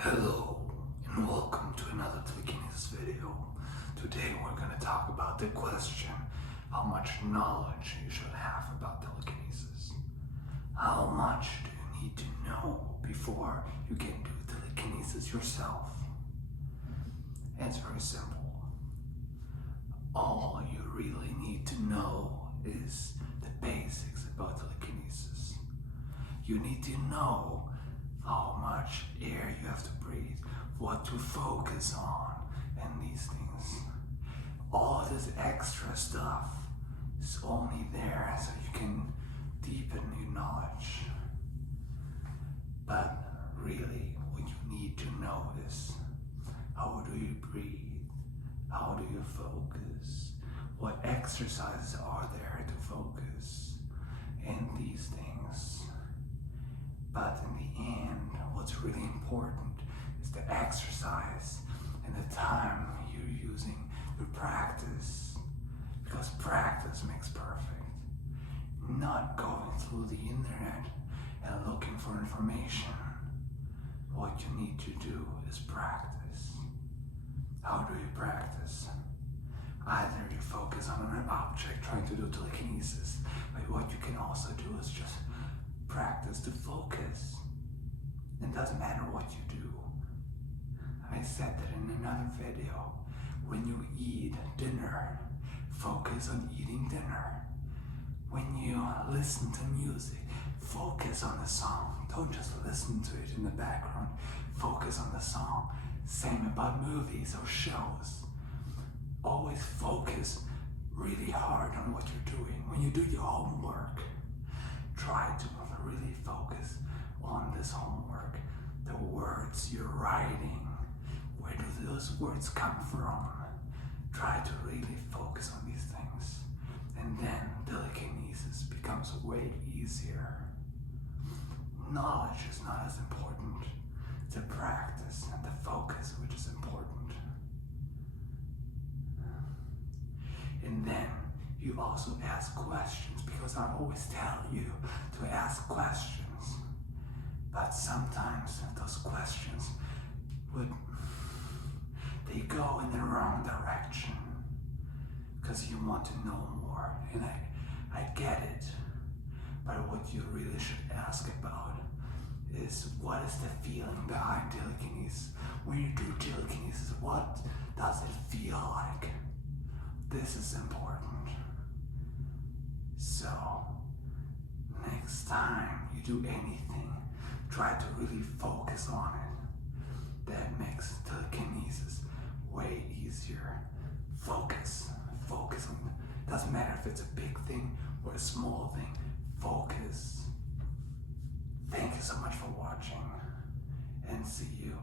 Hello and welcome to another Telekinesis video. Today we're going to talk about the question, how much knowledge you should have about telekinesis. How much do you need to know before you can do telekinesis yourself? And it's very simple. All you really need to know is the basics about telekinesis. You need to know how much air you have to breathe, what to focus on, and these things. All this extra stuff is only there so you can deepen your knowledge. But really, what you need to know is, how do you breathe? How do you focus? What exercises are there to focus? And these things. But in the end, what's really important is the exercise and the time you're using to practice. Because practice makes perfect. Not going through the internet and looking for information. What you need to do is practice. How do you practice? Either you focus on an object trying to do telekinesis, but what you can also do is just practice to focus. It doesn't matter what you do. I said that in another video. When you eat dinner, focus on eating dinner. When you listen to music, focus on the song. Don't just listen to it in the background. Focus on the song. Same about movies or shows. Always focus really hard on what you're doing. When you do your homework, try to really focus on this homework. The words you're writing, where do those words come from? Try to really focus on these things. And then telekinesis becomes way easier. Knowledge is not as important. The practice and the focus which is important. And then you also ask questions, because I always tell you to ask questions. But sometimes those questions they go in the wrong direction. Because you want to know more. And I get it. But what you really should ask about is, what is the feeling behind telekinesis? When you do telekinesis, what does it feel like? This is important. So, next time you do anything, try to really focus on it. That makes telekinesis way easier. Focus on it. Doesn't matter if it's a big thing or a small thing. Focus. Thank you so much for watching, and see you